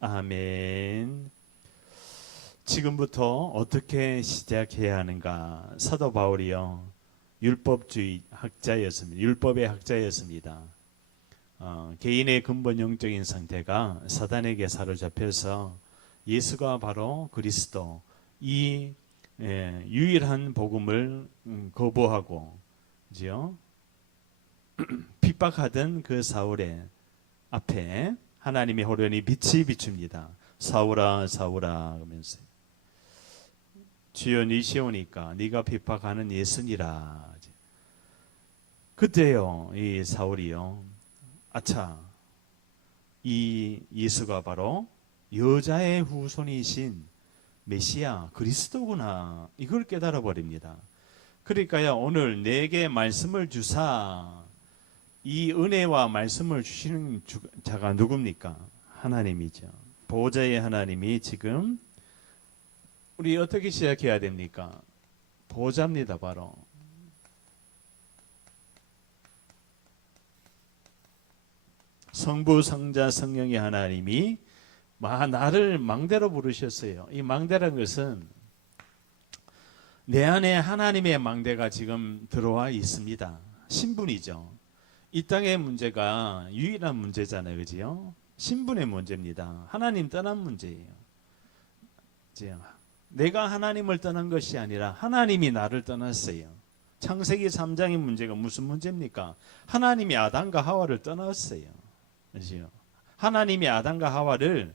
아멘. 지금부터 어떻게 시작해야 하는가? 사도 바울이요, 율법주의 학자였습니다. 율법의 학자였습니다. 개인의 근본 영적인 상태가 사단에게 사로잡혀서 예수가 바로 그리스도, 이 유일한 복음을 거부하고 지요 핍박하던 그 사울의 앞에 하나님의 호련히 빛이 비춥니다. 사울아 사울아 하면서, 주여 니 시오니까 네가 핍박하는 예수니라. 그때요, 이 사울이요, 아차, 이 예수가 바로 여자의 후손이신 메시아 그리스도구나, 이걸 깨달아 버립니다. 그러니까요, 오늘 내게 말씀을 주사, 이 은혜와 말씀을 주시는 자가 누굽니까? 하나님이죠. 보호자의 하나님이 지금 우리 어떻게 시작해야 됩니까? 보호자입니다. 바로 성부 성자 성령의 하나님이 나를 망대로 부르셨어요. 이 망대라는 것은 내 안에 하나님의 망대가 지금 들어와 있습니다. 신분이죠. 이 땅의 문제가 유일한 문제잖아요. 그지요? 신분의 문제입니다. 하나님 떠난 문제예요. 내가 하나님을 떠난 것이 아니라 하나님이 나를 떠났어요. 창세기 3장의 문제가 무슨 문제입니까? 하나님이 아담과 하와를 떠났어요. 그죠? 하나님이 아담과 하와를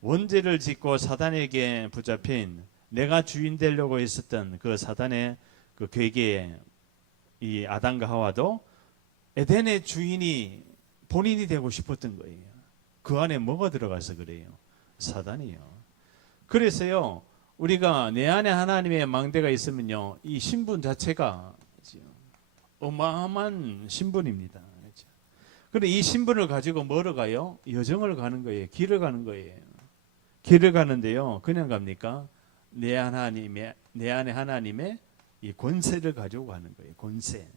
원죄를 짓고 사단에게 붙잡힌, 내가 주인 되려고 했었던 그 사단의 그 괴계에 이 아담과 하와도 에덴의 주인이 본인이 되고 싶었던 거예요. 그 안에 뭐가 들어가서 그래요? 사단이요. 그래서요, 우리가 내 안에 하나님의 망대가 있으면요, 이 신분 자체가 어마어마한 신분입니다. 그런데 이 신분을 가지고 뭐로 가요? 여정을 가는 거예요. 길을 가는 거예요. 길을 가는데요, 그냥 갑니까? 내 안에 하나님의 이 권세를 가지고 가는 거예요. 권세.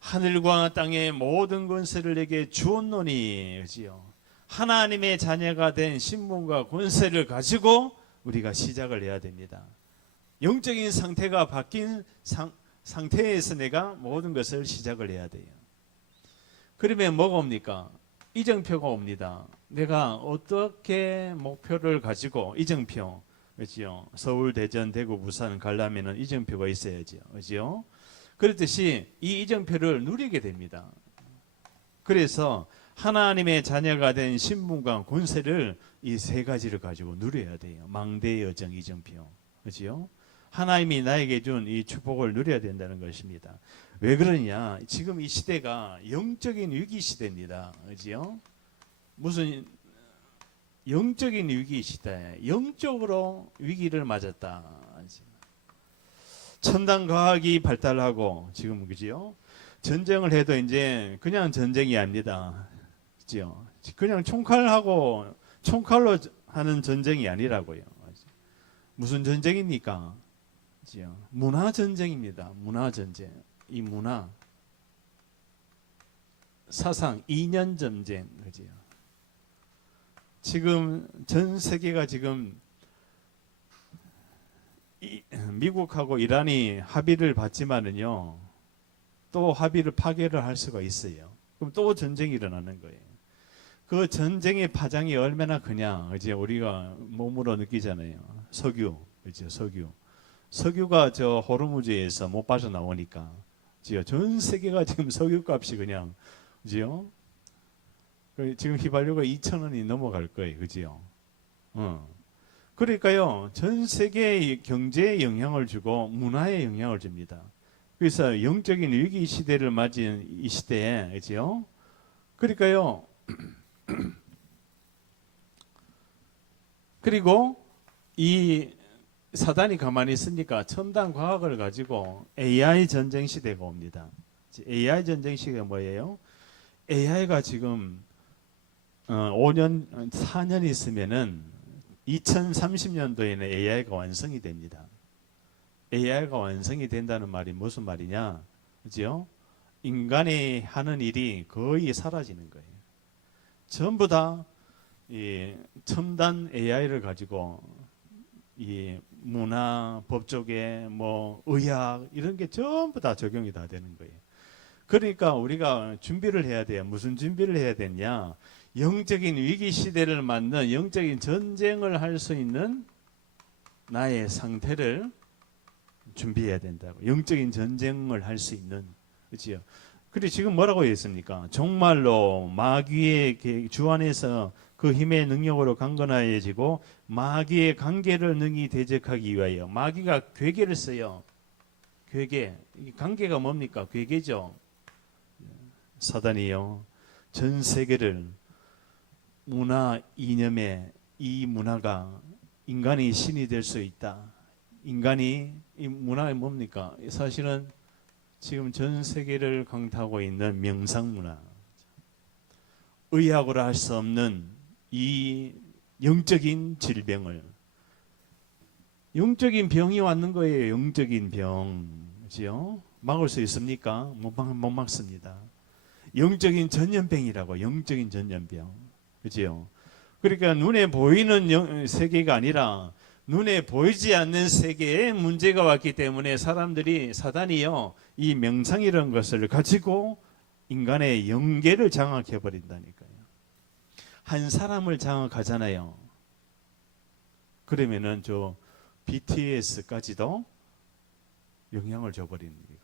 하늘과 땅의 모든 권세를 내게 주었노니, 그지요? 하나님의 자녀가 된 신분과 권세를 가지고 우리가 시작을 해야 됩니다. 영적인 상태가 바뀐 상태에서 내가 모든 것을 시작을 해야 돼요. 그러면 뭐가 옵니까? 이정표가 옵니다. 내가 어떻게 목표를 가지고, 이정표, 그렇죠? 서울, 대전, 대구, 부산 가려면은 이정표가 있어야죠, 그렇죠? 그렇듯이 이 이정표를 누리게 됩니다. 그래서 하나님의 자녀가 된 신분과 권세를 이 세 가지를 가지고 누려야 돼요. 망대 여정 이정표, 그렇죠? 하나님이 나에게 준 이 축복을 누려야 된다는 것입니다. 왜 그러냐? 지금 이 시대가 영적인 위기 시대입니다. 그렇죠? 무슨 영적인 위기 시대, 영적으로 위기를 맞았다. 첨단 과학이 발달하고 지금, 그지요? 전쟁을 해도 이제 그냥 전쟁이 아닙니다. 그지요? 그냥 총칼로 하는 전쟁이 아니라고요. 무슨 전쟁입니까? 그지요? 문화 전쟁입니다. 문화 전쟁. 이 문화, 사상, 이념 전쟁, 그지요? 지금 전 세계가 지금 미국하고 이란이 합의를 받지만은요, 또 합의를 파괴를 할 수가 있어요. 그럼 또 전쟁이 일어나는 거예요. 그 전쟁의 파장이 얼마나 크냐, 이제 우리가 몸으로 느끼잖아요. 석유, 그죠? 석유가 저 호르무즈에서 못 빠져나오니까, 그죠? 전 세계가 지금 석유값이 그냥, 그죠? 지금 휘발유가 2,000원이 넘어갈 거예요, 그죠? 그러니까요, 전 세계의 경제에 영향을 주고 문화에 영향을 줍니다. 그래서 영적인 위기 시대를 맞은 이 시대에, 그죠? 그러니까요, 그리고 이 사단이 가만히 있으니까 첨단 과학을 가지고 AI 전쟁 시대가 옵니다. AI 전쟁 시대가 뭐예요? AI가 지금 5년, 4년 있으면은 2030년도에는 AI가 완성이 됩니다. AI가 완성이 된다는 말이 무슨 말이냐? 그죠? 인간이 하는 일이 거의 사라지는 거예요. 전부 다 이 첨단 AI를 가지고 이 문화, 법조계, 뭐 의학 이런 게 전부 다 적용이 다 되는 거예요. 그러니까 우리가 준비를 해야 돼요. 무슨 준비를 해야 되냐? 영적인 위기 시대를 맞는 영적인 전쟁을 할 수 있는 나의 상태를 준비해야 된다고. 영적인 전쟁을 할 수 있는, 그렇지요? 그리고 지금 뭐라고 했습니까? 정말로 마귀의 주 안에서 그 힘의 능력으로 강건하여지고 마귀의 관계를 능히 대적하기 위하여. 마귀가 괴계를 써요. 괴계. 관계가 뭡니까? 괴계죠. 사단이요. 전 세계를 문화 이념에 이 문화가 인간이 신이 될 수 있다. 인간이 이 문화에 뭡니까? 사실은 지금 전 세계를 강타하고 있는 명상 문화. 의학으로 할 수 없는 이 영적인 질병을 영적인 병이 왔는 거예요. 영적인 병. 그죠? 막을 수 있습니까? 못 막습니다. 영적인 전염병이라고. 영적인 전염병. 그죠? 그러니까 눈에 보이는 세계가 아니라 눈에 보이지 않는 세계에 문제가 왔기 때문에 사람들이 사단이요. 이 명상이라는 것을 가지고 인간의 영계를 장악해 버린다니까요. 한 사람을 장악하잖아요. 그러면은 저 BTS까지도 영향을 줘버리는 거예요.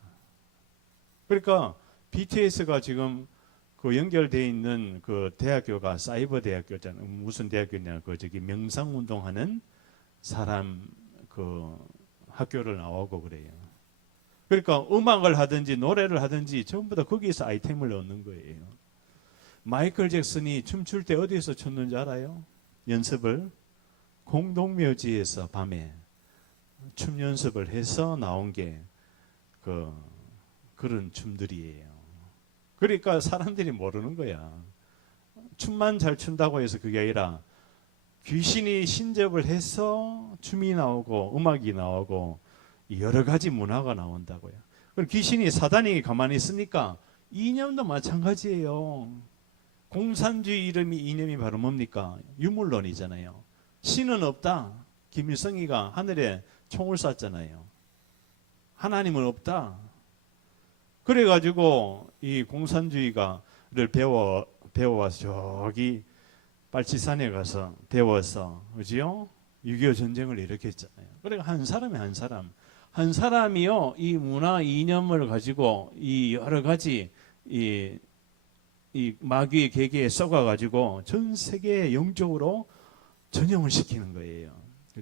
그러니까 BTS가 지금 그 연결되어 있는 그 대학교가 사이버 대학교잖아요. 무슨 대학교냐? 그 저기 명상 운동하는 사람 그 학교를 나오고 그래요. 그러니까 음악을 하든지 노래를 하든지 전부 다 거기에서 아이템을 얻는 거예요. 마이클 잭슨이 춤출 때 어디에서 췄는지 알아요? 연습을 공동묘지에서 밤에 춤 연습을 해서 나온 게 그런 춤들이에요. 그러니까 사람들이 모르는 거야. 춤만 잘 춘다고 해서 그게 아니라 귀신이 신접을 해서 춤이 나오고 음악이 나오고 여러 가지 문화가 나온다고요. 그럼 귀신이 사단이 가만히 있으니까 이념도 마찬가지예요. 공산주의 이념이 바로 뭡니까? 유물론이잖아요. 신은 없다. 김일성이가 하늘에 총을 쐈잖아요. 하나님은 없다. 그래가지고 이 공산주의가를 배워와서 저기 빨치산에 가서 배워서, 그지요? 6.25 전쟁을 일으켰잖아요. 그러니까 한 사람이요, 이 문화 이념을 가지고 이 여러 가지 이 마귀의 계계에 썩어가지고 전 세계에 영적으로 전염을 시키는 거예요.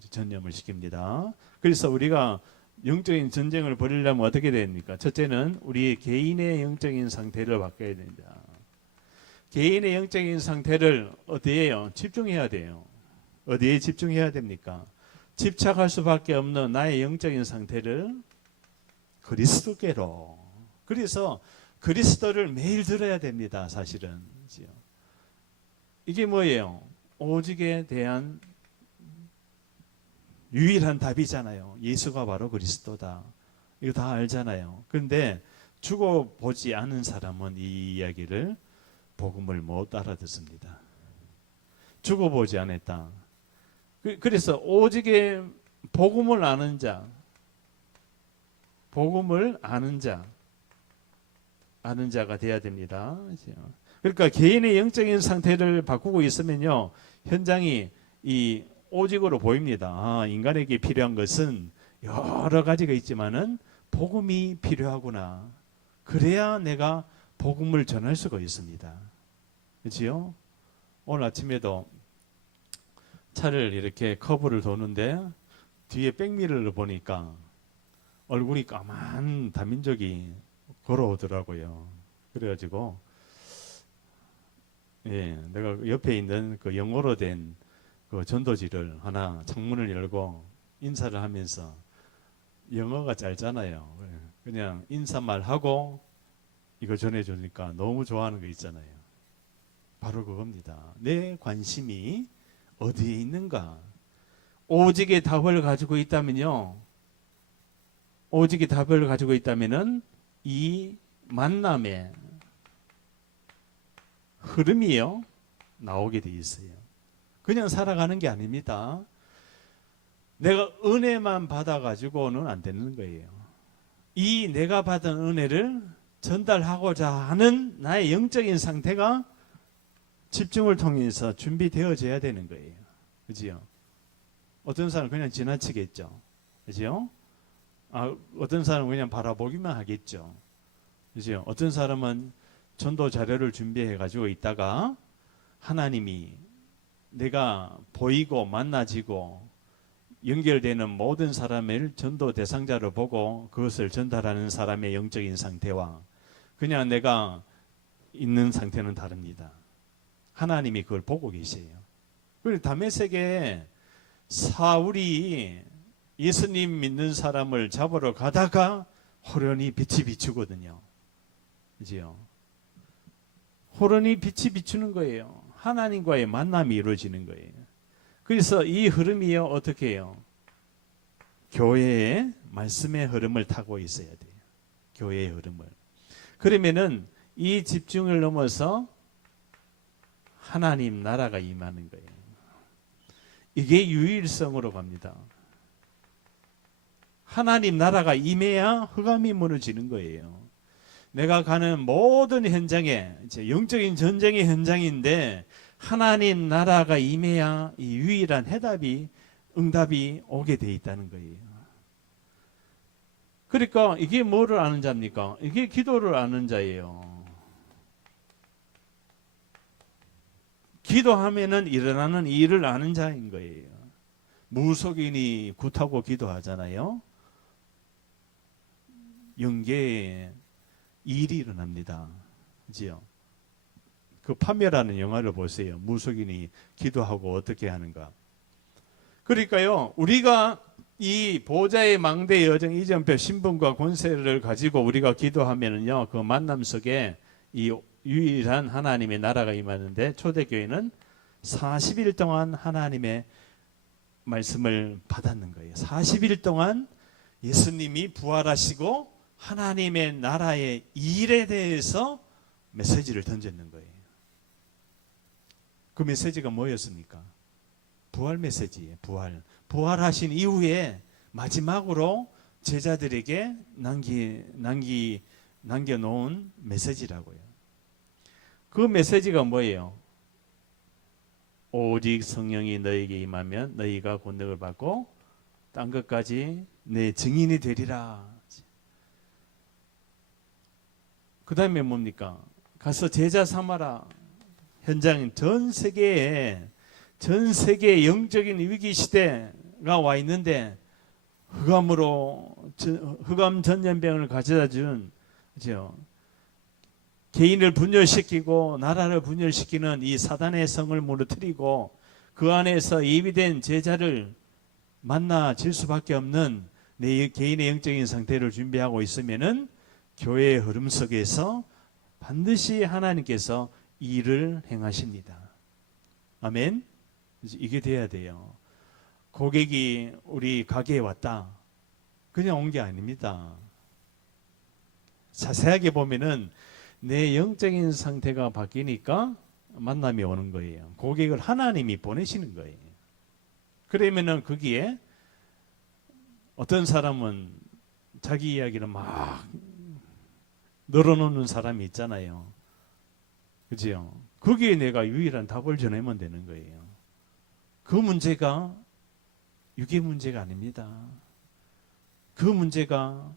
전염을 시킵니다. 그래서 우리가 영적인 전쟁을 벌이려면 어떻게 됩니까? 첫째는 우리 개인의 영적인 상태를 바꿔야 됩니다. 개인의 영적인 상태를 어디에요? 집중해야 돼요. 어디에 집중해야 됩니까? 집착할 수밖에 없는 나의 영적인 상태를 그리스도께로. 그래서 그리스도를 매일 들어야 됩니다. 사실은. 이게 뭐예요? 오직에 대한 유일한 답이잖아요. 예수가 바로 그리스도다. 이거 다 알잖아요. 그런데 죽어보지 않은 사람은 이 이야기를 복음을 못 알아듣습니다. 죽어보지 않았다. 그래서 오직에 복음을 아는 자, 아는 자가 돼야 됩니다. 그러니까 개인의 영적인 상태를 바꾸고 있으면요, 현장이 이 오직으로 보입니다. 아, 인간에게 필요한 것은 여러 가지가 있지만은 복음이 필요하구나. 그래야 내가 복음을 전할 수가 있습니다. 그렇지요? 오늘 아침에도 차를 이렇게 커브를 도는데 뒤에 백미러를 보니까 얼굴이 까만 다민족이 걸어오더라고요. 그래가지고 내가 옆에 있는 그 영어로 된 그 전도지를 하나 창문을 열고 인사를 하면서, 영어가 짧잖아요. 그냥 인사말 하고 이거 전해주니까 너무 좋아하는 거 있잖아요. 바로 그겁니다. 내 관심이 어디에 있는가? 오직의 답을 가지고 있다면요. 오직의 답을 가지고 있다면은 이 만남의 흐름이요 나오게 돼 있어요. 그냥 살아가는 게 아닙니다. 내가 은혜만 받아가지고는 안 되는 거예요. 이 내가 받은 은혜를 전달하고자 하는 나의 영적인 상태가 집중을 통해서 준비되어져야 되는 거예요. 그지요? 어떤 사람은 그냥 지나치겠죠. 그지요? 어떤 사람은 그냥 바라보기만 하겠죠. 그지요? 어떤 사람은 전도 자료를 준비해 가지고 있다가 하나님이 내가 보이고 만나지고 연결되는 모든 사람을 전도 대상자로 보고 그것을 전달하는 사람의 영적인 상태와 그냥 내가 있는 상태는 다릅니다. 하나님이 그걸 보고 계세요. 그리고 다메섹에 사울이 예수님 믿는 사람을 잡으러 가다가 호련히 빛이 비추거든요. 그지요? 호련히 빛이 비추는 거예요. 하나님과의 만남이 이루어지는 거예요. 그래서 이 흐름이요, 어떻게 해요? 교회의 말씀의 흐름을 타고 있어야 돼요. 교회의 흐름을. 그러면은 이 집중을 넘어서 하나님 나라가 임하는 거예요. 이게 유일성으로 갑니다. 하나님 나라가 임해야 흑암이 무너지는 거예요. 내가 가는 모든 현장에 이제 영적인 전쟁의 현장인데 하나님 나라가 임해야 이 유일한 응답이 오게 돼 있다는 거예요. 그러니까 이게 뭐를 아는 자입니까? 이게 기도를 아는 자예요. 기도하면은 일어나는 일을 아는 자인 거예요. 무속인이 굿하고 기도하잖아요. 영계에 일이 일어납니다. 그지요? 그 판매라는 영화를 보세요. 무속인이 기도하고 어떻게 하는가. 그러니까요, 우리가 이 보좌의 망대 여정 이전표 신분과 권세를 가지고 우리가 기도하면은요, 그 만남 속에 이 유일한 하나님의 나라가 임하는데 초대교회는 40일 동안 하나님의 말씀을 받았는 거예요. 40일 동안 예수님이 부활하시고 하나님의 나라의 일에 대해서 메시지를 던졌는 거예요. 그 메시지가 뭐였습니까? 부활 메시지예요. 부활하신 이후에 마지막으로 제자들에게 남겨놓은 메시지라고요. 그 메시지가 뭐예요? 오직 성령이 너에게 임하면 너희가 권능을 받고 딴 것까지 내 증인이 되리라. 그 다음에 뭡니까? 가서 제자 삼아라. 현장 전 세계의 영적인 위기 시대가 와 있는데 흑암 전염병을 가져다 준 그죠? 개인을 분열시키고 나라를 분열시키는 이 사단의 성을 무너뜨리고 그 안에서 예비된 제자를 만나질 수밖에 없는 내 개인의 영적인 상태를 준비하고 있으면은 교회의 흐름 속에서 반드시 하나님께서 일을 행하십니다. 아멘. 이게 돼야 돼요. 고객이 우리 가게에 왔다. 그냥 온 게 아닙니다. 자세하게 보면은 내 영적인 상태가 바뀌니까 만남이 오는 거예요. 고객을 하나님이 보내시는 거예요. 그러면은 거기에 어떤 사람은 자기 이야기를 막 늘어놓는 사람이 있잖아요. 그죠? 거기에 내가 유일한 답을 전하면 되는 거예요. 그 문제가 육의 문제가 아닙니다. 그 문제가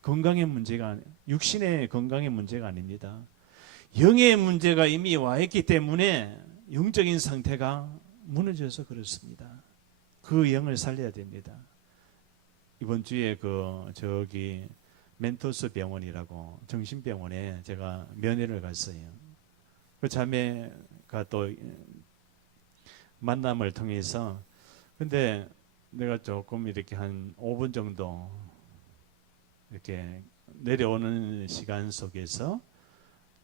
건강의 문제가 육신의 건강의 문제가 아닙니다. 영의 문제가 이미 와 있기 때문에 영적인 상태가 무너져서 그렇습니다. 그 영을 살려야 됩니다. 이번 주에 저기 멘토스 병원이라고 정신병원에 제가 면회를 갔어요. 그 자매가 또 만남을 통해서 근데 내가 조금 이렇게 한 5분 정도 이렇게 내려오는 시간 속에서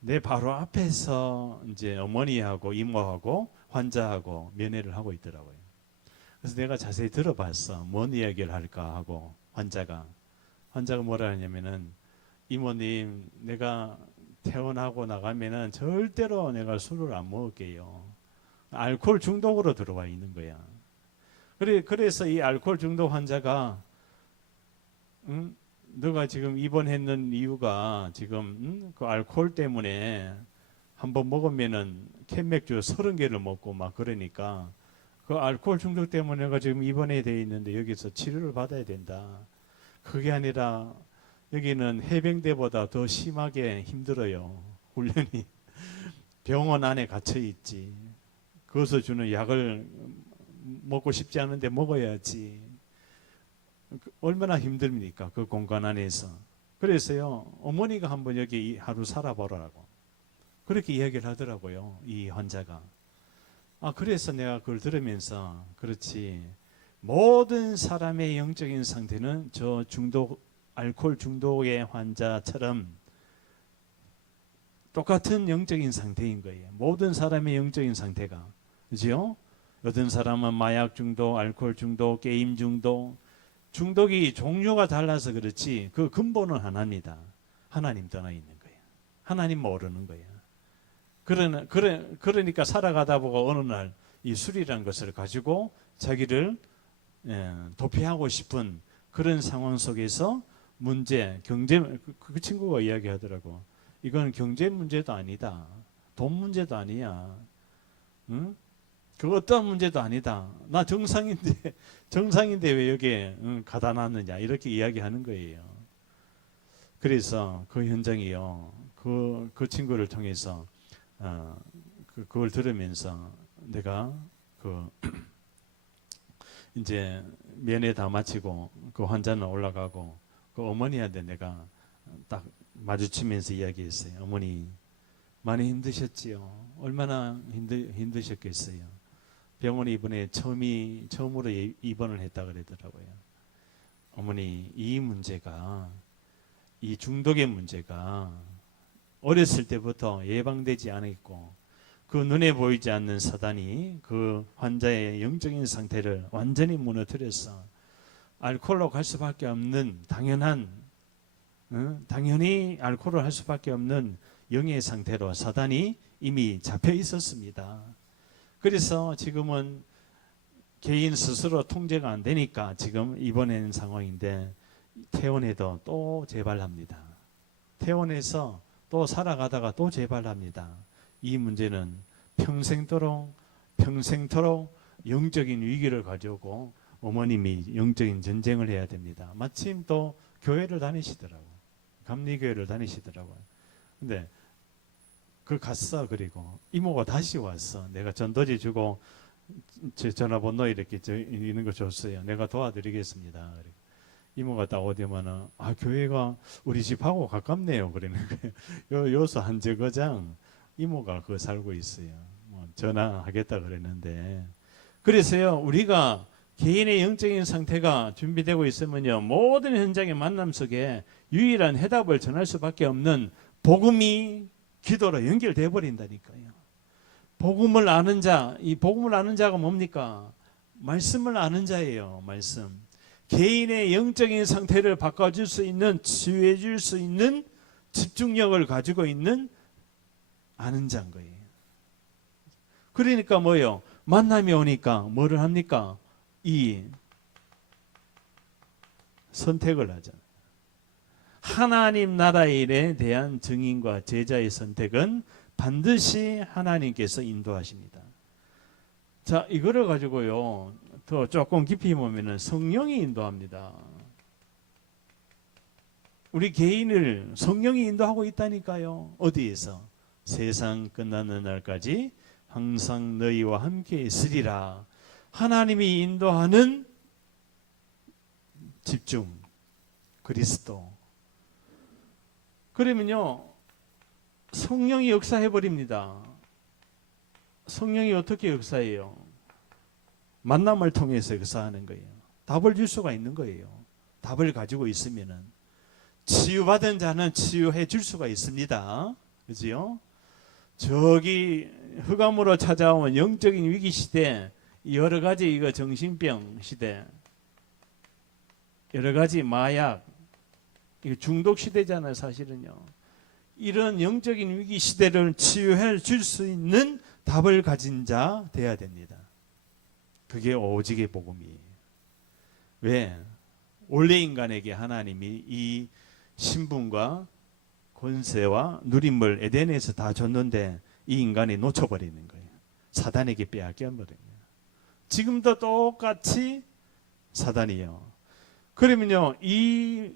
내 바로 앞에서 이제 어머니하고 이모하고 환자하고 면회를 하고 있더라고요. 그래서 내가 자세히 들어봤어. 뭔 이야기를 할까 하고 환자가 뭐라 하냐면은 이모님 내가 퇴원하고 나가면은 절대로 내가 술을 안 먹을게요. 알코올 중독으로 들어와 있는 거야. 그래서 이 알코올 중독 환자가 너가 지금 입원했는 이유가 지금 그 알코올 때문에 한번 먹으면은 캔맥주 30개를 먹고 막 그러니까 그 알코올 중독 때문에 내가 지금 입원해 돼 있는데 여기서 치료를 받아야 된다. 그게 아니라 여기는 해병대보다 더 심하게 힘들어요. 훈련이. 병원 안에 갇혀 있지. 거기서 주는 약을 먹고 싶지 않은데 먹어야지. 얼마나 힘듭니까? 그 공간 안에서. 그래서요, 어머니가 한번 여기 하루 살아보라고. 그렇게 이야기를 하더라고요. 이 환자가. 그래서 내가 그걸 들으면서, 그렇지. 모든 사람의 영적인 상태는 저 알코올 중독의 환자처럼 똑같은 영적인 상태인 거예요. 모든 사람의 영적인 상태가. 그죠? 어떤 사람은 마약 중독, 알코올 중독, 게임 중독, 중독이 종류가 달라서 그렇지 그 근본은 하나입니다. 하나님 떠나 있는 거예요. 하나님 모르는 거예요. 그러니까 살아가다 보고 어느 날 이 술이라는 것을 가지고 자기를 도피하고 싶은 그런 상황 속에서 경제, 그 친구가 이야기하더라고. 이건 경제 문제도 아니다. 돈 문제도 아니야. 응? 그 어떤 문제도 아니다. 나 정상인데 왜 여기에 가다 놨느냐 이렇게 이야기하는 거예요. 그래서 그 현장이요. 그 친구를 통해서 그걸 들으면서 내가 이제 면회 다 마치고 그 환자는 올라가고 그 어머니한테 내가 딱 마주치면서 이야기했어요. 어머니 많이 힘드셨지요? 얼마나 힘드셨겠어요? 병원에 이번에 처음으로 입원을 했다 그러더라고요. 어머니 이 중독의 문제가 어렸을 때부터 예방되지 않았고 그 눈에 보이지 않는 사단이 그 환자의 영적인 상태를 완전히 무너뜨려서 알코올로 갈 수밖에 없는 당연히 알코올을 할 수밖에 없는 영의 상태로 사단이 이미 잡혀 있었습니다. 그래서 지금은 개인 스스로 통제가 안 되니까 지금 입원한 상황인데 퇴원해도 또 재발합니다. 퇴원해서 또 살아가다가 또 재발합니다. 이 문제는 평생토록 영적인 위기를 가져오고 어머님이 영적인 전쟁을 해야 됩니다. 마침 또 교회를 다니시더라고요. 감리교회를 다니시더라고요. 근데 갔어. 그리고 이모가 다시 왔어. 내가 전도지 주고 제 전화번호 이렇게 있는 거 줬어요. 내가 도와드리겠습니다. 이모가 딱 오더만은 교회가 우리 집하고 가깝네요. 그러는 거예요. 요소 한 저거장 이모가 그거 살고 있어요. 전화하겠다 그랬는데 그래서요 우리가 개인의 영적인 상태가 준비되고 있으면요 모든 현장의 만남 속에 유일한 해답을 전할 수밖에 없는 복음이 기도로 연결돼 버린다니까요. 복음을 아는 자, 이 복음을 아는 자가 뭡니까? 말씀을 아는 자예요. 말씀. 개인의 영적인 상태를 바꿔줄 수 있는, 치유해 줄 수 있는 집중력을 가지고 있는 아는 자인 거예요. 그러니까 뭐예요? 만남이 오니까 뭐를 합니까? 이 선택을 하잖아요. 하나님 나라의 일에 대한 증인과 제자의 선택은 반드시 하나님께서 인도하십니다. 자, 이거를 가지고요. 더 조금 깊이 보면은 성령이 인도합니다. 우리 개인을 성령이 인도하고 있다니까요. 어디에서? 세상 끝나는 날까지 항상 너희와 함께 있으리라. 하나님이 인도하는 집중, 그리스도. 그러면요, 성령이 역사해 버립니다. 성령이 어떻게 역사해요? 만남을 통해서 역사하는 거예요. 답을 줄 수가 있는 거예요. 답을 가지고 있으면은 치유받은 자는 치유해 줄 수가 있습니다. 그지요? 저기 흑암으로 찾아온 영적인 위기 시대, 여러 가지 이거 정신병 시대, 여러 가지 마약, 이거 중독 시대잖아요, 사실은요. 이런 영적인 위기 시대를 치유해 줄 수 있는 답을 가진 자 돼야 됩니다. 그게 오직의 복음이에요. 왜? 원래 인간에게 하나님이 이 신분과 권세와 누림을 에덴에서 다 줬는데 이 인간이 놓쳐버리는 거예요. 사단에게 빼앗겨버려요. 지금도 똑같이 사단이요. 그러면요, 이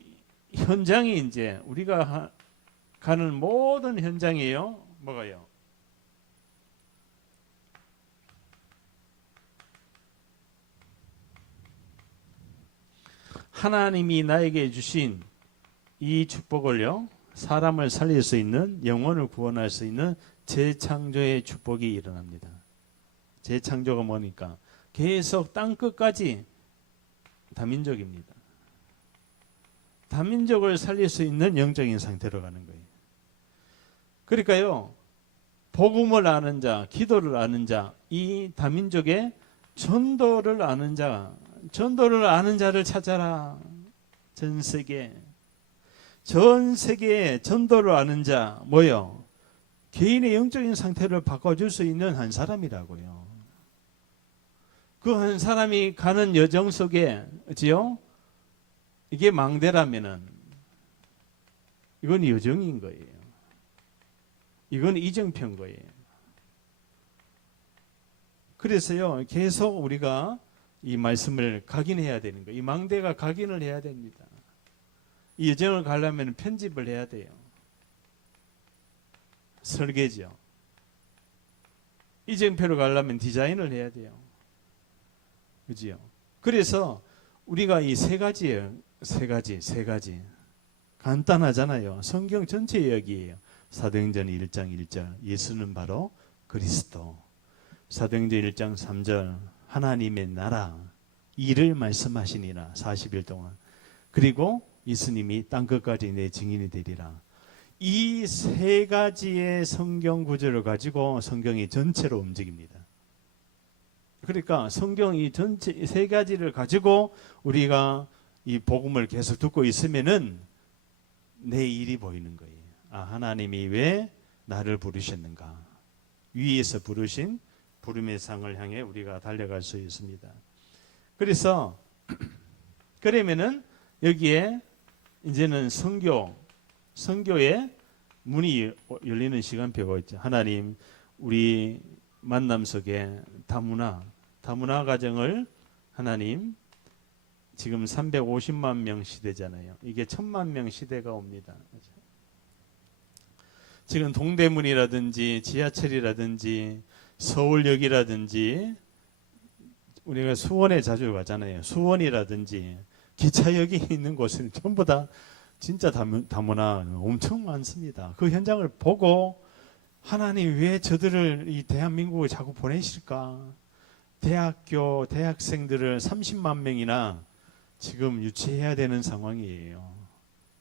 현장이 이제 우리가 가는 모든 현장이에요. 뭐가요? 하나님이 나에게 주신 이 축복을요, 사람을 살릴 수 있는, 영혼을 구원할 수 있는 재창조의 축복이 일어납니다. 재창조가 뭐니까 계속 땅 끝까지 다민족입니다. 다민족을 살릴 수 있는 영적인 상태로 가는 거예요. 그러니까요, 복음을 아는 자, 기도를 아는 자, 이 다민족의 전도를 아는 자, 전도를 아는 자를 찾아라. 전 세계에 전도를 아는 자, 뭐요? 개인의 영적인 상태를 바꿔줄 수 있는 한 사람이라고요. 그 한 사람이 가는 여정 속에, 그지요? 이게 망대라면은, 이건 여정인 거예요. 이건 이정표인 거예요. 그래서요, 계속 우리가 이 말씀을 각인해야 되는 거예요. 이 망대가 각인을 해야 됩니다. 이 여정을 가려면 편집을 해야 돼요. 설계죠. 이정표로 가려면 디자인을 해야 돼요. 그지요? 그래서 우리가 이 세 가지예요. 세 가지. 간단하잖아요. 성경 전체 이야기예요. 사도행전 1장 1절, 예수는 바로 그리스도. 사도행전 1장 3절, 하나님의 나라, 이를 말씀하시니라 40일 동안. 그리고 예수님이 땅끝까지 내 증인이 되리라. 이 세 가지의 성경 구절을 가지고 성경이 전체로 움직입니다. 그러니까 성경이 전체 세 가지를 가지고 우리가 이 복음을 계속 듣고 있으면은 내 일이 보이는 거예요. 아, 하나님이 왜 나를 부르셨는가? 위에서 부르신 부름의 상을 향해 우리가 달려갈 수 있습니다. 그래서 그러면은 여기에 이제는 선교의 문이 열리는 시간표가 있죠. 하나님, 우리 만남 속에 다문화 가정을 하나님, 지금 350만 명 시대잖아요. 이게 1000만 명 시대가 옵니다. 지금 동대문이라든지 지하철이라든지 서울역이라든지 우리가 수원에 자주 가잖아요. 수원이라든지 기차역이 있는 곳은 전부 다 진짜 다문화 엄청 많습니다. 그 현장을 보고 하나님 왜 저들을 이 대한민국에 자꾸 보내실까? 대학생들을 30만 명이나 지금 유치해야 되는 상황이에요.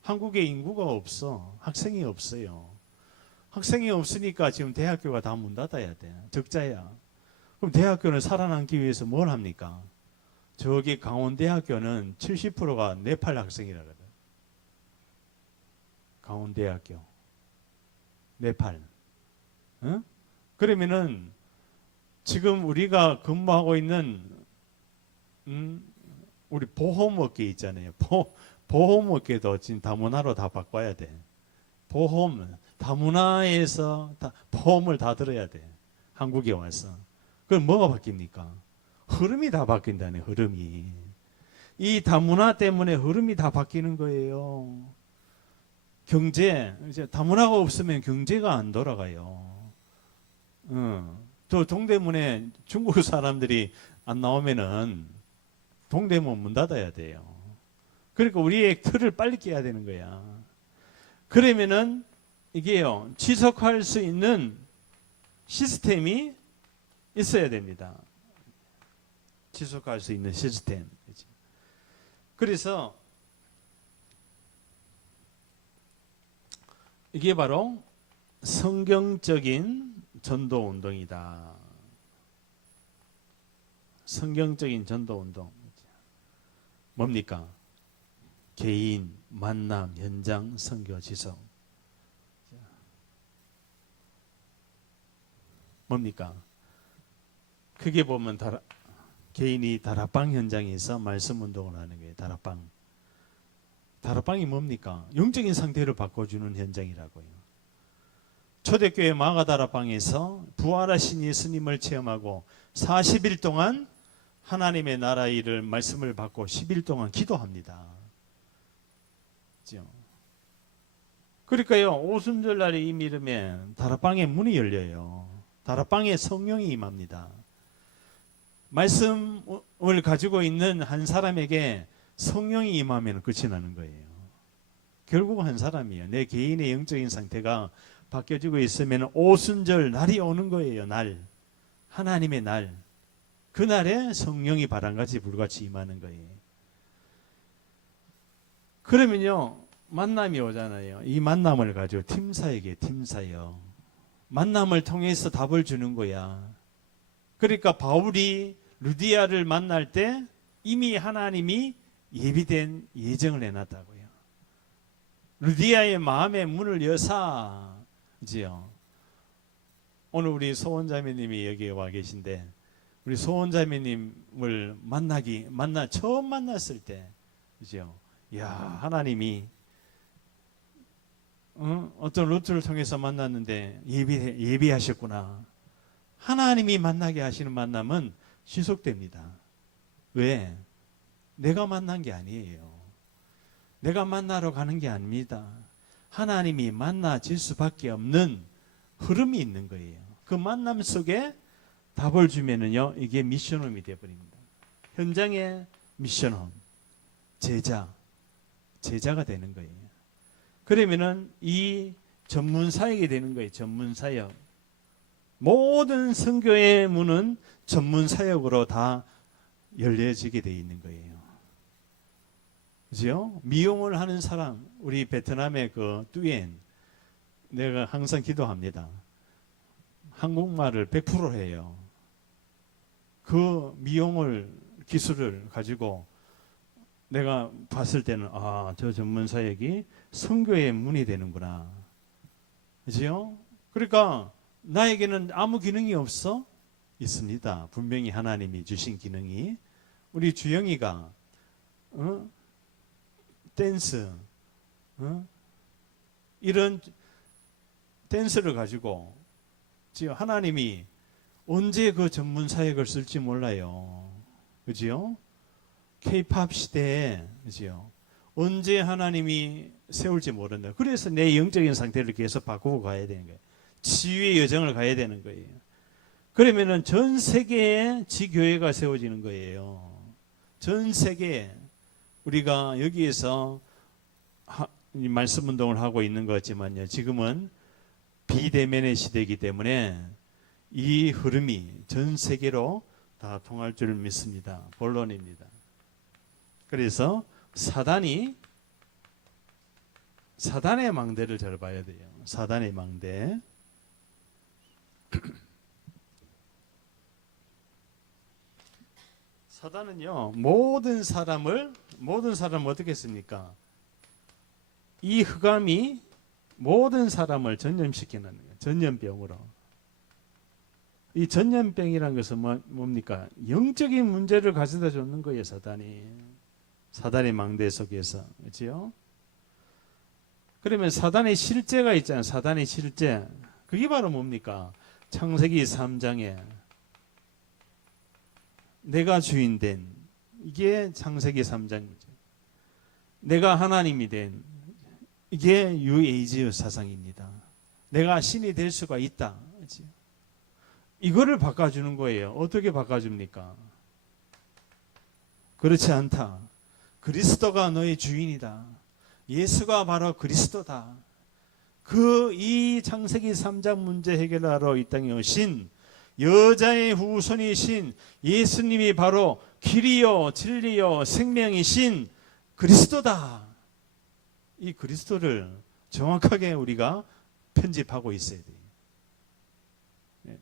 한국에 인구가 없어. 학생이 없어요. 학생이 없으니까 지금 대학교가 다 문 닫아야 돼. 적자야. 그럼 대학교는 살아남기 위해서 뭘 합니까? 저기 강원대학교는 70%가 네팔 학생이라거든. 강원대학교. 네팔. 응? 그러면은 지금 우리가 근무하고 있는 우리 보험업계 있잖아요. 보험업계도 지금 다문화로 다 바꿔야 돼. 다문화에서 보험을 다 들어야 돼. 한국에 와서. 그럼 뭐가 바뀝니까? 흐름이 다 바뀐다네. 흐름이. 이 다문화 때문에 흐름이 다 바뀌는 거예요. 경제, 이제 다문화가 없으면 경제가 안 돌아가요. 또 동대문에 중국 사람들이 안 나오면은 동대문 문 닫아야 돼요. 그러니까 우리의 틀을 빨리 깨야 되는 거야. 그러면은 이게요, 지속할 수 있는 시스템이 있어야 됩니다. 지속할 수 있는 시스템. 그래서 이게 바로 성경적인 전도 운동이다. 성경적인 전도 운동. 뭡니까? 개인, 만남, 현장, 선교, 지속. 뭡니까? 크게 보면 개인이 다락방 현장에서 말씀 운동을 하는 거예요. 다락방. 다락방이 뭡니까? 영적인 상태를 바꿔주는 현장이라고요. 초대교회 마가다락방에서 부활하신 예수님을 체험하고 40일 동안 하나님의 나라 일을 말씀을 받고 10일 동안 기도합니다. 그렇죠? 그러니까요, 오순절 날이 이미 이르면 다락방의 문이 열려요. 다락방에 성령이 임합니다. 말씀을 가지고 있는 한 사람에게 성령이 임하면 끝이 나는 거예요. 결국 한 사람이에요. 내 개인의 영적인 상태가 바뀌어지고 있으면 오순절 날이 오는 거예요. 날. 하나님의 날. 그날에 성령이 바람같이 불같이 임하는 거예요. 그러면요, 만남이 오잖아요. 이 만남을 가지고 팀사요. 만남을 통해서 답을 주는 거야. 그러니까 바울이 루디아를 만날 때 이미 하나님이 예비된 예정을 해놨다고요. 루디아의 마음의 문을 여사지요. 오늘 우리 소원자매님이 여기에 와 계신데, 우리 소원자매님을 처음 만났을 때, 그죠? 야, 하나님이 어떤 루트를 통해서 만났는데 예비하셨구나. 하나님이 만나게 하시는 만남은 지속됩니다. 왜? 내가 만난 게 아니에요. 내가 만나러 가는 게 아닙니다. 하나님이 만나질 수밖에 없는 흐름이 있는 거예요. 그 만남 속에 답을 주면은요, 이게 미션홈이 되어버립니다. 현장의 미션홈, 제자가 되는 거예요. 그러면은 이 전문 사역이 되는 거예요. 전문 사역. 모든 선교의 문은 전문 사역으로 다 열려지게 되어 있는 거예요. 그죠? 미용을 하는 사람, 우리 베트남의 그 뚜엔, 내가 항상 기도합니다. 한국말을 100% 해요. 그 미용을 기술을 가지고 내가 봤을 때는 저 전문 사역이 선교의 문이 되는구나. 그죠? 그러니까 나에게는 아무 기능이 없어? 있습니다. 분명히 하나님이 주신 기능이. 우리 주영이가 댄스 이런 댄스를 가지고 지금 하나님이 언제 그 전문 사역을 쓸지 몰라요. 그죠? K-팝 시대에, 그죠? 언제 하나님이 세울지 모른다. 그래서 내 영적인 상태를 계속 바꾸고 가야 되는 거예요. 치유의 여정을 가야 되는 거예요. 그러면은 전 세계에 지교회가 세워지는 거예요. 전 세계에. 우리가 여기에서 말씀 운동을 하고 있는 것 같지만요. 지금은 비대면의 시대이기 때문에 이 흐름이 전 세계로 다 통할 줄 믿습니다. 본론입니다. 그래서 사단의 망대를 잘 봐야 돼요. 사단의 망대. 사단은요, 모든 사람을 어떻게 했습니까? 이 흑암이 모든 사람을 전염시키는 거예요. 전염병으로. 이 전염병이라는 것은 뭡니까? 영적인 문제를 가져다 주는 거예요, 사단의 망대 속에서. 그렇죠? 그러면 사단의 실제가 있잖아요. 사단의 실제. 그게 바로 뭡니까? 창세기 3장에 내가 주인 된, 이게 창세기 3장이죠. 내가 하나님이 된, 이게 뉴에이지 사상입니다. 내가 신이 될 수가 있다. 이거를 바꿔주는 거예요. 어떻게 바꿔줍니까? 그렇지 않다. 그리스도가 너의 주인이다. 예수가 바로 그리스도다. 이 창세기 3장 문제 해결하러 이 땅에 오신 여자의 후손이신 예수님이 바로 길이요 진리요 생명이신 그리스도다. 이 그리스도를 정확하게 우리가 편집하고 있어야 돼요. 네.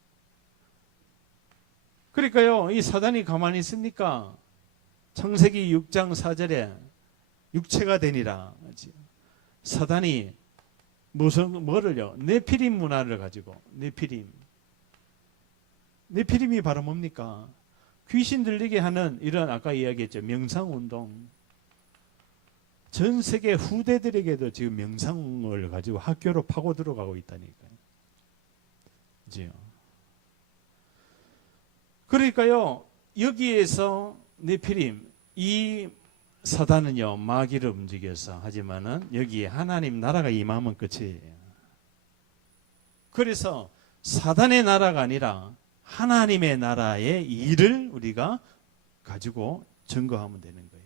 그러니까요, 이 사단이 가만히 있습니까? 창세기 6장 4절에 육체가 되니라. 사단이 뭐를요? 네피림 문화를 가지고, 네피림. 네피림이 바로 뭡니까? 귀신 들리게 하는 이런 아까 이야기했죠. 명상운동. 전 세계 후대들에게도 지금 명상을 가지고 학교로 파고 들어가고 있다니까요. 그죠? 그러니까요, 여기에서 네피림, 이 사단은요, 마귀를 움직여서 하지만은 여기에 하나님 나라가 임하면 끝이에요. 그래서 사단의 나라가 아니라 하나님의 나라의 일을 우리가 가지고 증거하면 되는 거예요.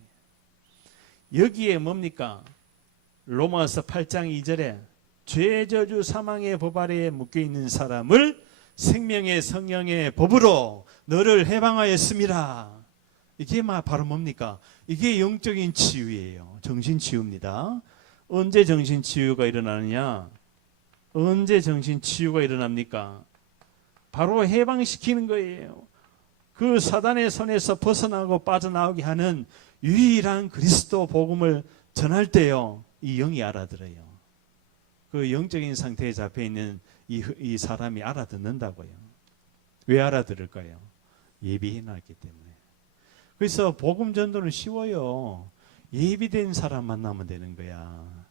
여기에 뭡니까? 로마서 8장 2절에 죄 저주 사망의 법 아래에 묶여 있는 사람을 생명의 성령의 법으로 너를 해방하였습니다. 이게 바로 뭡니까? 이게 영적인 치유예요. 정신치유입니다. 언제 정신치유가 일어나느냐? 언제 정신치유가 일어납니까? 바로 해방시키는 거예요. 그 사단의 손에서 벗어나고 빠져나오게 하는 유일한 그리스도 복음을 전할 때요, 이 영이 알아들어요. 그 영적인 상태에 잡혀 있는 이 사람이 알아듣는다고요. 왜 알아들을까요? 예비해 놨기 때문에. 그래서 복음 전도는 쉬워요. 예비된 사람 만나면 되는 거야.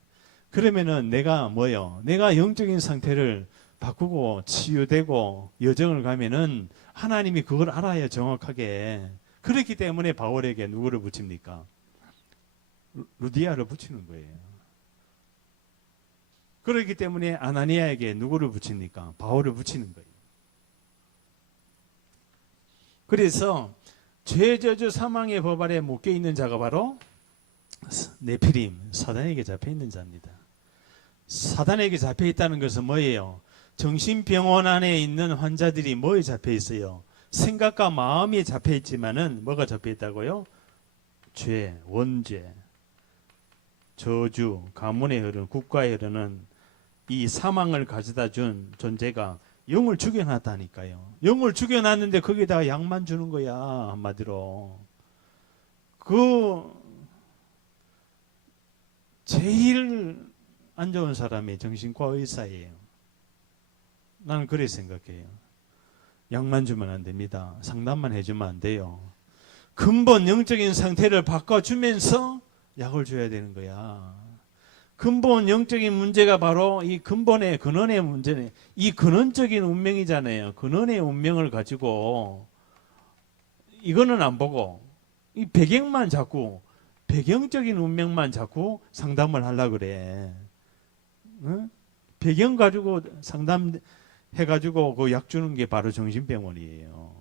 그러면은 내가 뭐요? 내가 영적인 상태를 바꾸고 치유되고 여정을 가면은 하나님이 그걸 알아야 정확하게. 그렇기 때문에 바울에게 누구를 붙입니까? 루디아를 붙이는 거예요. 그렇기 때문에 아나니아에게 누구를 붙입니까? 바울을 붙이는 거예요. 그래서 죄 저주 사망의 법 아래 묶여 있는 자가 바로 네피림, 사단에게 잡혀 있는 자입니다. 사단에게 잡혀 있다는 것은 뭐예요? 정신병원 안에 있는 환자들이 뭐에 잡혀 있어요? 생각과 마음이 잡혀 있지만은 뭐가 잡혀 있다고요? 죄, 원죄, 저주, 가문에 흐르는, 국가에 흐르는 이 사망을 가져다 준 존재가 영을 죽여놨다니까요. 영을 죽여놨는데 거기다가 약만 주는 거야, 한마디로. 그 제일 안 좋은 사람이 정신과 의사예요. 나는 그렇게 생각해요. 약만 주면 안 됩니다. 상담만 해주면 안 돼요. 근본 영적인 상태를 바꿔주면서 약을 줘야 되는 거야. 근본 영적인 문제가 바로 이 근본의 근원의 문제네. 이 근원적인 운명이잖아요. 근원의 운명을 가지고 이거는 안 보고 이 배경만 자꾸 배경적인 운명만 자꾸 상담을 하려고 그래. 응? 배경 가지고 상담해가지고 그 약 주는 게 바로 정신병원이에요.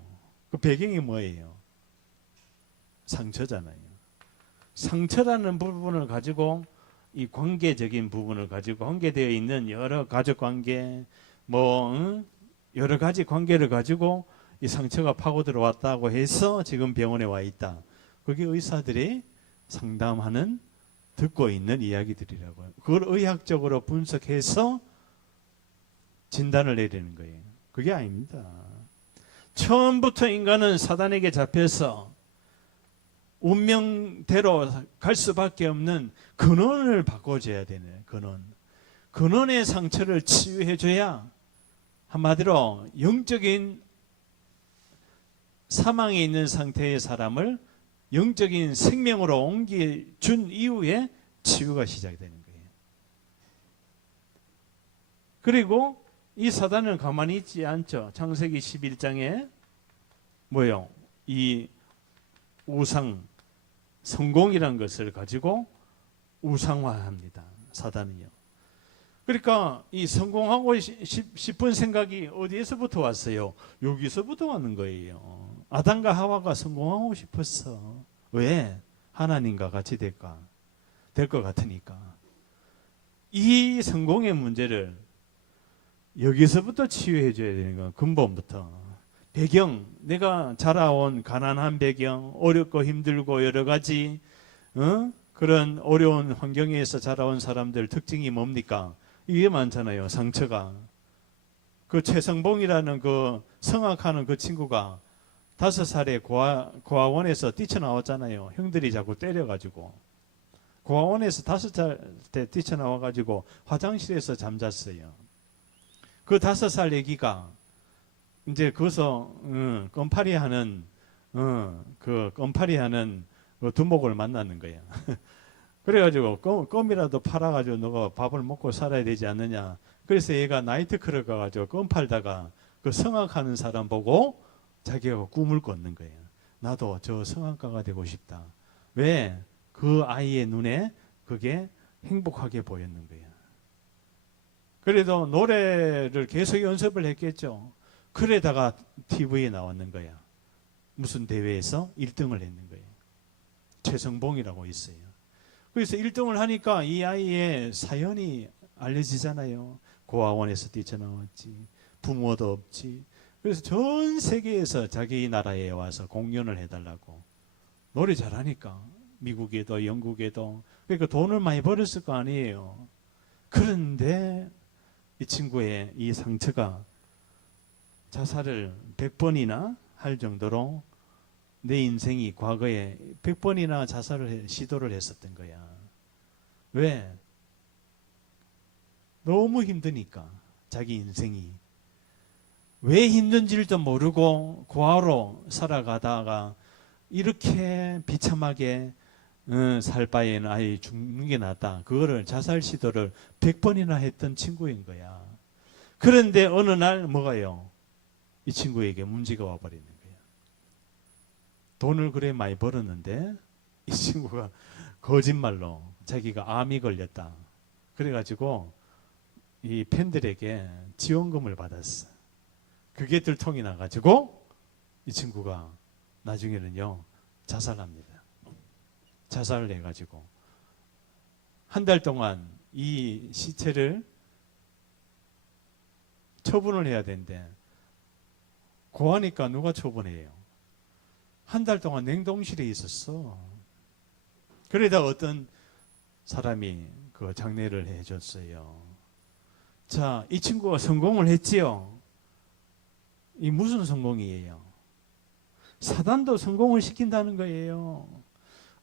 그 배경이 뭐예요? 상처잖아요. 상처라는 부분을 가지고 이 관계적인 부분을 가지고 관계되어 있는 여러 가족 관계, 여러 가지 관계를 가지고 이 상처가 파고 들어왔다고 해서 지금 병원에 와 있다. 그게 의사들이 상담하는 듣고 있는 이야기들이라고요. 그걸 의학적으로 분석해서 진단을 내리는 거예요. 그게 아닙니다. 처음부터 인간은 사단에게 잡혀서 운명대로 갈 수밖에 없는 근원을 바꿔줘야 되네. 근원의 상처를 치유해줘야 한마디로 영적인 사망에 있는 상태의 사람을 영적인 생명으로 옮겨준 이후에 치유가 시작되는 거예요. 그리고 이 사단은 가만히 있지 않죠. 창세기 11장에 뭐요? 이 우상, 성공이란 것을 가지고 우상화합니다. 사단은요. 그러니까 이 성공하고 싶은 생각이 어디에서부터 왔어요? 여기서부터 왔는 거예요. 아담과 하와가 성공하고 싶었어. 왜? 하나님과 같이 될 것 같으니까. 이 성공의 문제를 여기서부터 치유해 줘야 되는 건 근본부터. 배경, 내가 자라온 가난한 배경, 어렵고 힘들고 여러 가지 그런 어려운 환경에서 자라온 사람들 특징이 뭡니까? 이게 많잖아요. 상처가. 그 최성봉이라는 그 성악하는 그 친구가 5살에 고아원에서 뛰쳐나왔잖아요. 형들이 자꾸 때려가지고. 고아원에서 5살 때 뛰쳐나와가지고 화장실에서 잠잤어요. 그 5살 애기가 이제 거기서 껌파리 하는 그 껌파리 하는 그 두목을 만나는 거야. 그래가지고 껌이라도 팔아가지고 너가 밥을 먹고 살아야 되지 않느냐. 그래서 얘가 나이트클럽 가가지고 껌 팔다가 그 성악하는 사람 보고 자기가 꿈을 꿨는 거예요. 나도 저 성악가가 되고 싶다. 왜? 그 아이의 눈에 그게 행복하게 보였는 거예요. 그래도 노래를 계속 연습을 했겠죠. 그러다가 TV에 나왔는 거야. 무슨 대회에서 1등을 했는 거예요. 최성봉이라고 있어요. 그래서 1등을 하니까 이 아이의 사연이 알려지잖아요. 고아원에서 뛰쳐나왔지. 부모도 없지. 그래서 전 세계에서 자기 나라에 와서 공연을 해달라고. 노래 잘하니까. 미국에도 영국에도. 그러니까 돈을 많이 벌었을 거 아니에요. 그런데 이 친구의 이 상처가 자살을 100번이나 할 정도로 내 인생이 과거에 100번이나 자살을 시도를 했었던 거야. 왜? 너무 힘드니까 자기 인생이. 왜 힘든지도 모르고 고아로 살아가다가 이렇게 비참하게 살 바에는 아예 죽는 게 낫다. 그거를 자살 시도를 100번이나 했던 친구인 거야. 그런데 어느 날 뭐가요? 이 친구에게 문제가 와버리는 거야. 돈을 그래 많이 벌었는데 이 친구가 거짓말로 자기가 암이 걸렸다. 그래가지고 이 팬들에게 지원금을 받았어. 그게 들통이 나가지고 이 친구가 나중에는요 자살합니다. 자살을 해가지고 한 달 동안 이 시체를 처분을 해야 되는데 고하니까 누가 처분해요? 한 달 동안 냉동실에 있었어. 그러다 어떤 사람이 그 장례를 해줬어요. 자, 이 친구가 성공을 했지요. 이 무슨 성공이에요? 사단도 성공을 시킨다는 거예요.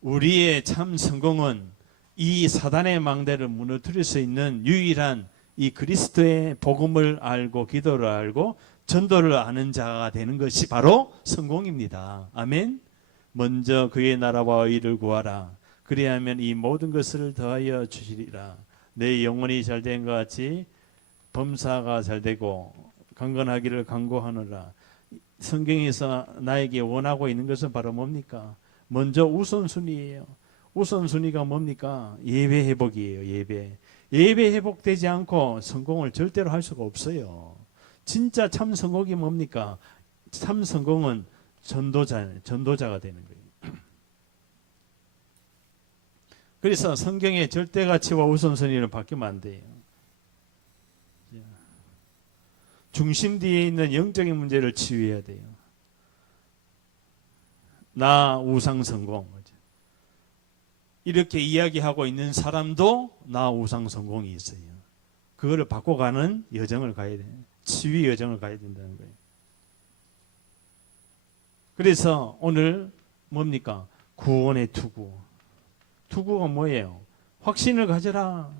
우리의 참 성공은 이 사단의 망대를 무너뜨릴 수 있는 유일한 이 그리스도의 복음을 알고 기도를 알고 전도를 아는 자가 되는 것이 바로 성공입니다. 아멘. 먼저 그의 나라와 의를 구하라. 그리하면 이 모든 것을 더하여 주시리라. 내 영혼이 잘된 것 같이 범사가 잘되고 강건하기를 간구하노라. 성경에서 나에게 원하고 있는 것은 바로 뭡니까? 먼저 우선순위예요. 우선순위가 뭡니까? 예배 회복이에요. 예배 회복되지 않고 성공을 절대로 할 수가 없어요. 진짜 참 성공이 뭡니까? 참 성공은 전도자가 되는 거예요. 그래서 성경의 절대 가치와 우선순위를 바뀌면 안 돼요. 중심 뒤에 있는 영적인 문제를 치유해야 돼요. 나 우상 성공. 이렇게 이야기하고 있는 사람도 나 우상 성공이 있어요. 그거를 바꿔가는 여정을 가야 돼요. 치유 여정을 가야 된다는 거예요. 그래서 오늘 뭡니까? 구원의 투구. 투구가 뭐예요? 확신을 가져라.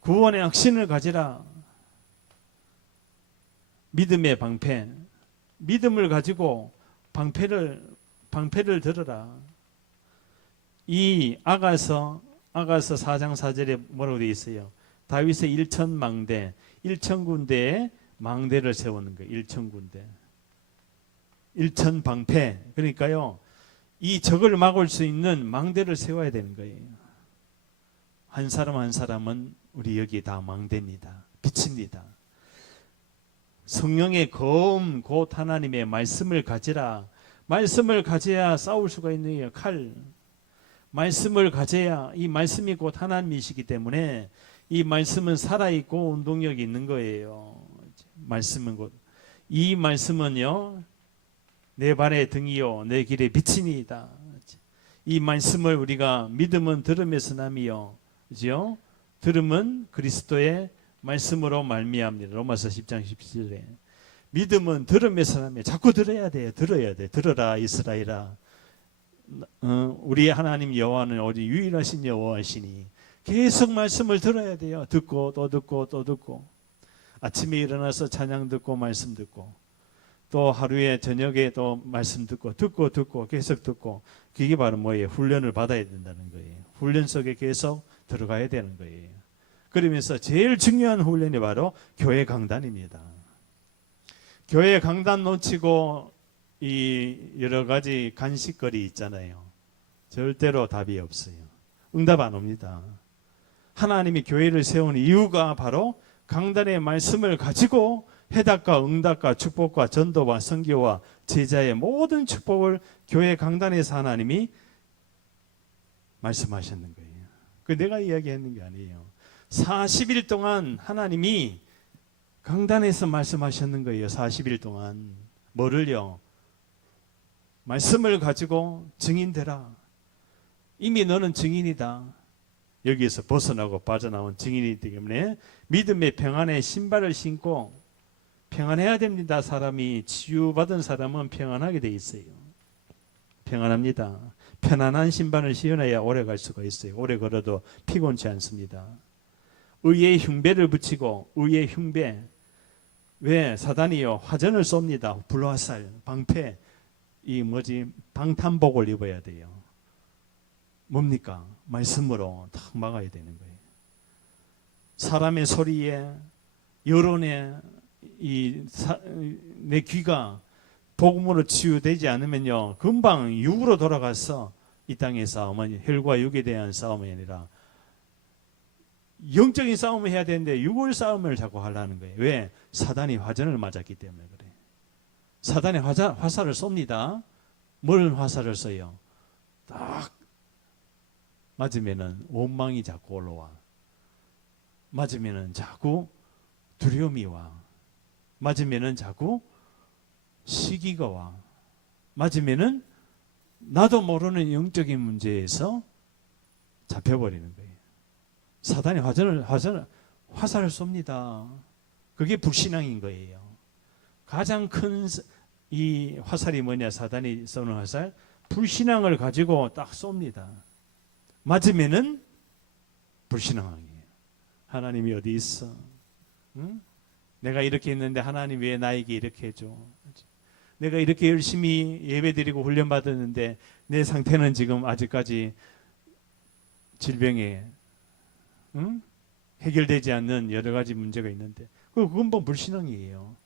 구원의 확신을 가지라. 믿음의 방패. 믿음을 가지고 방패를 들어라. 이 아가서 4장 4절에 뭐라고 되어 있어요? 다윗의 1,000망대, 1,000군데에 망대를 세우는 거예요. 1,000군데. 1,000방패. 그러니까요. 이 적을 막을 수 있는 망대를 세워야 되는 거예요. 한 사람 한 사람은 우리 여기 다 망대입니다. 빛입니다. 성령의 검, 곧 하나님의 말씀을 가지라. 말씀을 가져야 싸울 수가 있는 거예요. 칼. 말씀을 가져야, 이 말씀이 곧 하나님이시기 때문에 이 말씀은 살아있고 운동력이 있는 거예요. 말씀은 곧. 이 말씀은요, 내 발의 등이요, 내 길의 빛이니이다. 이 말씀을 우리가 믿음은 들음에서 남이요. 그죠? 들음은 그리스도의 말씀으로 말미암니다. 로마서 10장 17절에. 믿음은 들음에서 남이요. 자꾸 들어야 돼요. 들어야 돼. 들어라 이스라엘아. 우리 하나님 여호와는 오직 유일하신 여호와시니 계속 말씀을 들어야 돼요. 듣고 또 듣고 또 듣고. 아침에 일어나서 찬양 듣고 말씀 듣고 또 하루에 저녁에 또 말씀 듣고 계속 듣고 그게 바로 뭐예요? 훈련을 받아야 된다는 거예요. 훈련 속에 계속 들어가야 되는 거예요. 그러면서 제일 중요한 훈련이 바로 교회 강단입니다. 교회 강단 놓치고 이 여러 가지 간식거리 있잖아요. 절대로 답이 없어요. 응답 안 옵니다. 하나님이 교회를 세운 이유가 바로 강단의 말씀을 가지고 해답과 응답과 축복과 전도와 선교와 제자의 모든 축복을 교회 강단에서 하나님이 말씀하셨는 거예요. 그 내가 이야기했는 게 아니에요. 40일 동안 하나님이 강단에서 말씀하셨는 거예요. 40일 동안. 뭐를요? 말씀을 가지고 증인되라. 이미 너는 증인이다. 여기에서 벗어나고 빠져나온 증인이기 때문에 믿음의 평안의 신발을 신고 평안해야 됩니다. 사람이 치유받은 사람은 평안하게 돼 있어요. 평안합니다. 편안한 신발을 신어야 오래 갈 수가 있어요. 오래 걸어도 피곤치 않습니다. 의의 흉배를 붙이고 의의 흉배. 왜? 사단이요 화전을 쏩니다. 불화살, 방패, 방탄복을 입어야 돼요. 뭡니까? 말씀으로 딱 막아야 되는 거예요. 사람의 소리에 여론에 내 귀가 복음으로 치유되지 않으면요 금방 육으로 돌아가서 이 땅의 싸움은 혈과 육에 대한 싸움이 아니라 영적인 싸움을 해야 되는데 육을 싸움을 자꾸 하려는 거예요. 왜? 사단이 화전을 맞았기 때문에 그래요. 사단이 화살을 쏩니다. 뭘 화살을 써요? 딱 맞으면은 원망이 자꾸 올라와. 맞으면은 자꾸 두려움이 와. 맞으면은 자꾸 시기가 와. 맞으면은 나도 모르는 영적인 문제에서 잡혀버리는 거예요. 사단이 화살을 쏩니다. 그게 불신앙인 거예요. 가장 큰 이 화살이 뭐냐? 사단이 쏘는 화살. 불신앙을 가지고 딱 쏩니다. 맞으면은 불신앙이에요. 하나님이 어디 있어? 응? 내가 이렇게 했는데 하나님 왜 나에게 이렇게 해줘? 내가 이렇게 열심히 예배드리고 훈련받았는데 내 상태는 지금 아직까지 질병에 해결되지 않는 여러 가지 문제가 있는데 그건 뭐 불신앙이에요.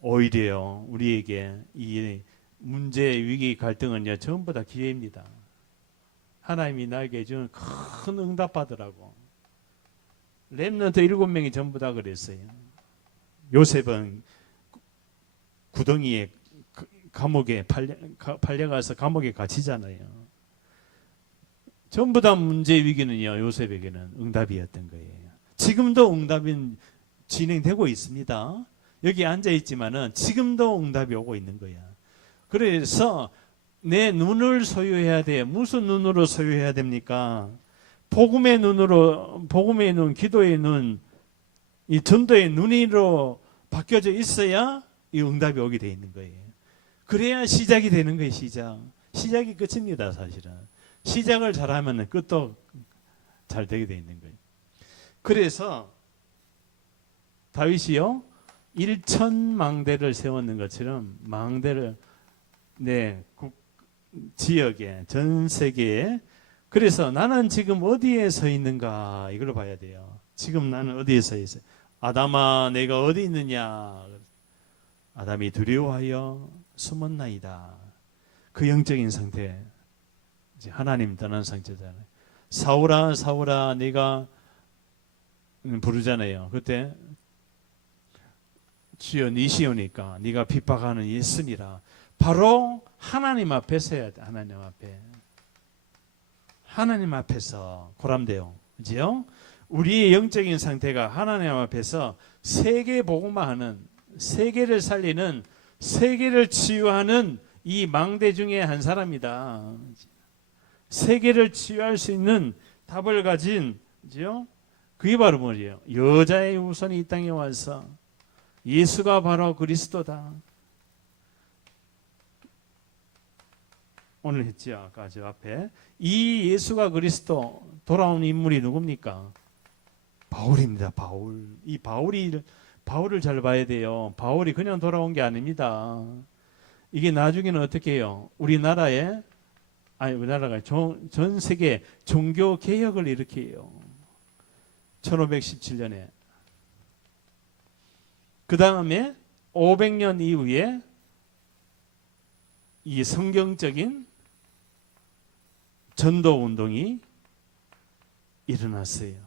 오히려 우리에게 이 문제, 위기, 갈등은요 전부 다 기회입니다. 하나님이 나에게 준 큰 응답받으라고. 렘넌트 7명이 전부 다 그랬어요. 요셉은 구덩이에 감옥에 팔려가서 감옥에 갇히잖아요. 전부 다 문제 위기는요 요셉에게는 응답이었던 거예요. 지금도 응답은 진행되고 있습니다. 여기 앉아 있지만은 지금도 응답이 오고 있는 거야. 그래서 내 눈을 소유해야 돼. 무슨 눈으로 소유해야 됩니까? 복음의 눈으로, 복음의 눈, 기도의 눈, 이 전도의 눈으로 바뀌어져 있어야 이 응답이 오게 돼 있는 거예요. 그래야 시작이 되는 거예요. 시작이 끝입니다. 사실은 시작을 잘하면 끝도 잘 되게 돼 있는 거예요. 그래서 다윗이요 1,000망대를 세웠는 것처럼 망대를 지역에 전 세계에. 그래서 나는 지금 어디에 서 있는가 이걸 봐야 돼요. 지금 나는 어디에 서 있어요? 아담아 내가 어디 있느냐? 아담이 두려워하여 숨었나이다. 그 영적인 상태 이제 하나님 떠난 상태잖아요. 사울아 사울아 내가 부르잖아요. 그때 주여 니시오니까 네가 핍박하는 예수니라. 바로 하나님 앞에 서야 돼. 하나님 앞에서 고람돼요. 그죠? 우리의 영적인 상태가 하나님 앞에서 세계 복음화 하는, 세계를 살리는, 세계를 치유하는 이 망대 중에 한 사람이다. 세계를 치유할 수 있는 답을 가진, 그죠? 그게 바로 뭐예요? 여자의 후손이 이 땅에 와서 예수가 바로 그리스도다. 오늘 했죠. 아까 저 앞에 이 예수가 그리스도 돌아온 인물이 누굽니까? 바울입니다. 바울. 이 바울을 잘 봐야 돼요. 바울이 그냥 돌아온 게 아닙니다. 이게 나중에는 어떻게 해요? 우리나라가 전 세계 종교 개혁을 일으켜요. 1517년에. 그 다음에 500년 이후에 이 성경적인 전도 운동이 일어났어요.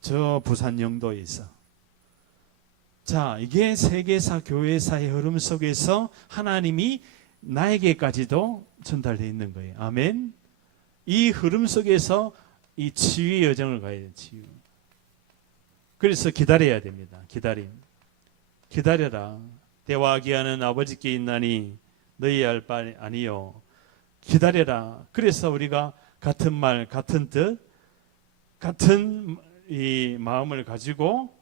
저 부산 영도에서. 자, 이게 세계사 교회사의 흐름 속에서 하나님이 나에게까지도 전달되어 있는 거예요. 아멘. 이 흐름 속에서 이 치유의 여정을 가야 돼요. 치유. 그래서 기다려야 됩니다. 기다려라. 때와 기한은 아버지께 있나니 너희 알 바 아니요. 기다려라. 그래서 우리가 같은 말, 같은 뜻, 같은 이 마음을 가지고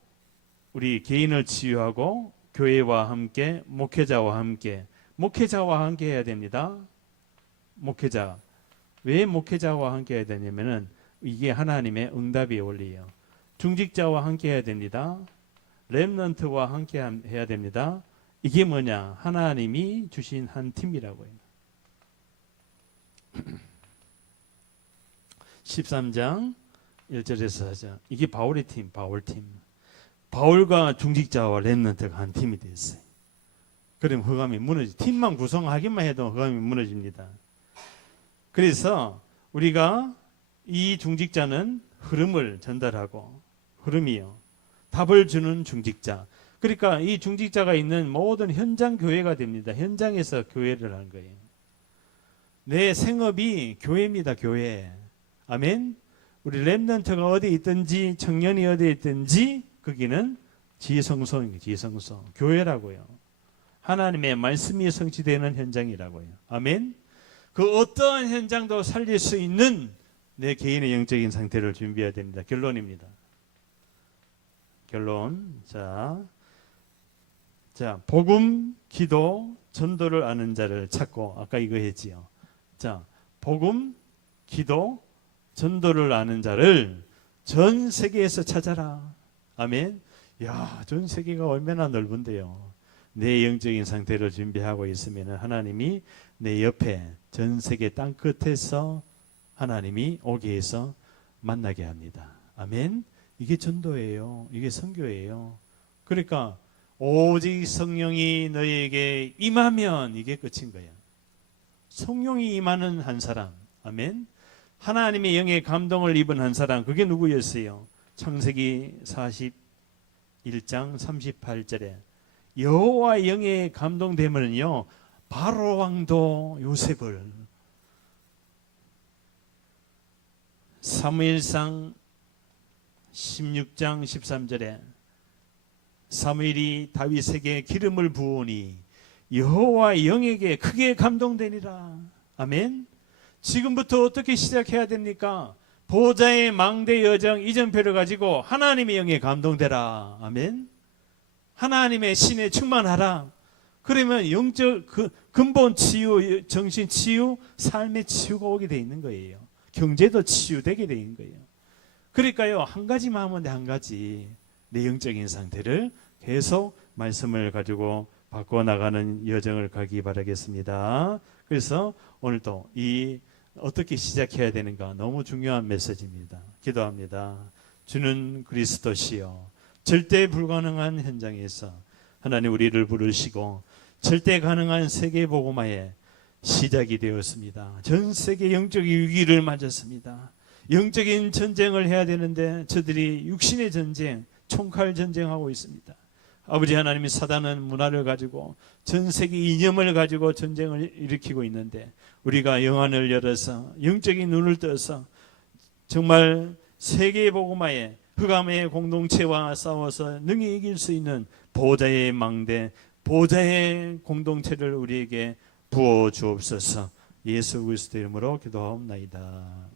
우리 개인을 치유하고 교회와 함께 목회자와 함께 해야 됩니다. 목회자. 왜 목회자와 함께 해야 되냐면은 이게 하나님의 응답의 원리예요. 중직자와 함께 해야 됩니다. 렘넌트와 함께 해야 됩니다. 이게 뭐냐? 하나님이 주신 한 팀이라고 해요. 13장 1절에서 4절. 이게 바울의 팀, 바울팀. 바울과 중직자와 렘넌트가 한 팀이 됐어요. 그럼 흑암이 무너지. 팀만 구성하기만 해도 흑암이 무너집니다. 그래서 우리가 이 중직자는 흐름을 전달하고, 흐름이요. 답을 주는 중직자. 그러니까 이 중직자가 있는 모든 현장 교회가 됩니다. 현장에서 교회를 하는 거예요. 내 생업이 교회입니다. 교회. 아멘. 우리 렘넌트가 어디 있든지, 청년이 어디 있든지 거기는 지성소입니다. 지성소. 교회라고요. 하나님의 말씀이 성취되는 현장이라고요. 아멘. 그 어떠한 현장도 살릴 수 있는 내 개인의 영적인 상태를 준비해야 됩니다. 결론입니다. 결론. 자, 복음, 기도, 전도를 아는 자를 찾고, 아까 이거 했지요. 자, 복음, 기도, 전도를 아는 자를 전 세계에서 찾아라. 아멘. 야, 전 세계가 얼마나 넓은데요. 내 영적인 상태를 준비하고 있으면 하나님이 내 옆에 전 세계 땅 끝에서 하나님이 오게 해서 만나게 합니다. 아멘. 이게 전도예요. 이게 선교예요. 그러니까 오직 성령이 너희에게 임하면 이게 끝인 거예요. 성령이 임하는 한 사람. 아멘. 하나님의 영의 감동을 입은 한 사람. 그게 누구였어요? 창세기 41장 38절에 여호와의 영에 감동되면요 바로 왕도 요셉을, 사무엘상 16장 13절에 사무엘이 다윗에게 기름을 부으니 여호와의 영에게 크게 감동되니라. 아멘. 지금부터 어떻게 시작해야 됩니까? 보좌의 망대 여정 이전표를 가지고 하나님의 영에 감동되라. 아멘. 하나님의 신에 충만하라. 그러면 영적 근본 치유, 정신 치유, 삶의 치유가 오게 돼 있는 거예요. 경제도 치유되게 돼 있는 거예요. 그러니까요, 한 가지만 하면 돼. 한 가지. 내 영적인 상태를 계속 말씀을 가지고 바꿔나가는 여정을 가기 바라겠습니다. 그래서 오늘도 이 어떻게 시작해야 되는가 너무 중요한 메시지입니다. 기도합니다. 주는 그리스도시요 절대 불가능한 현장에서 하나님 우리를 부르시고 절대 가능한 세계복음화의 시작이 되었습니다. 전 세계 영적 위기를 맞았습니다. 영적인 전쟁을 해야 되는데 저들이 육신의 전쟁, 총칼 전쟁하고 있습니다. 아버지 하나님이 사단은 문화를 가지고 전 세계 이념을 가지고 전쟁을 일으키고 있는데 우리가 영안을 열어서 영적인 눈을 떠서 정말 세계 복음화의 흑암의 공동체와 싸워서 능히 이길 수 있는 보좌의 망대, 보좌의 공동체를 우리에게 부어 주옵소서. 예수 그리스도의 이름으로 기도하옵나이다.